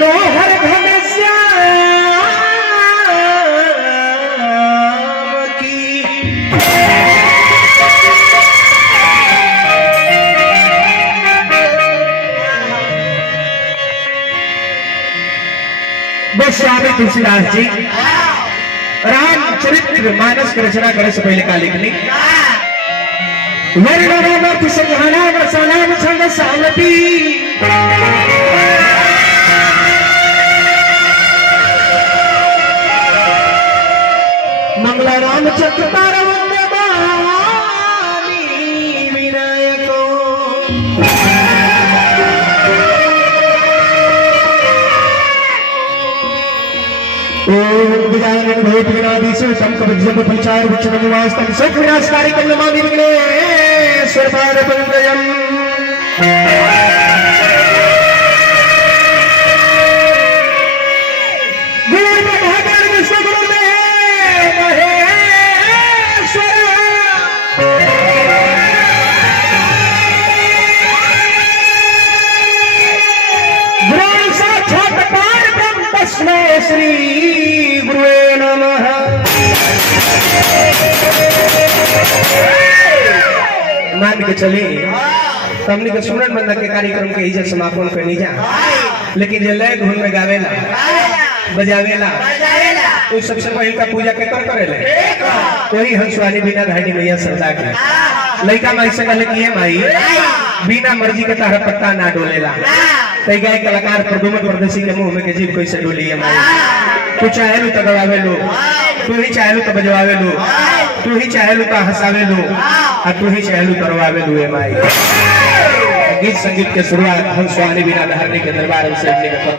मनोहर घनश्याम की गोस्वामी तुलसीदास जी रामचरित्र मानस की रचना करने से पहले का लिखनी वर्णनामर्थ संघानाम रसानाम छंद सामती मंगला राम चक्रतार वंदमानी विनायको ओम विदायन भूत विनादीश संकपजम प्रचार वचन निवास्तम सक विनाशकारी कल्लमादि विघ्नेश्वर पाद पंकजम गुरु महाकाल विष्णु गुरुदेव महेश्वर गुरु साक्षात परब्रह्म तस्मै श्री गुरुवे नमः। मान के चले हमने के सुमरन बंदा के कार्यक्रम के इज्जत समापन करनी जा, लेकिन ये लय धुन में गावेला बजावेला उस सबसे पहले का पूजा के कर करेले वही हंसवानी बिना धानी मैया सरदा के लड़का माई से कहले कि माई बिना मर्जी के तारा पत्ता ना डोलेला तई गाय कलाकार प्रदुमन परदेसी के मुंह में के जीभ कैसे डोली है माई। तू चाहे लो तो गवावे लो, तू ही चाहे लो तो बजवावे लो, तू ही चाहे लो तो हंसावे लो और तू ही चाहे लो तो रवावे लो माई। गीत संगीत के शुरुआत हंसवानी बिना धारने के दरबार से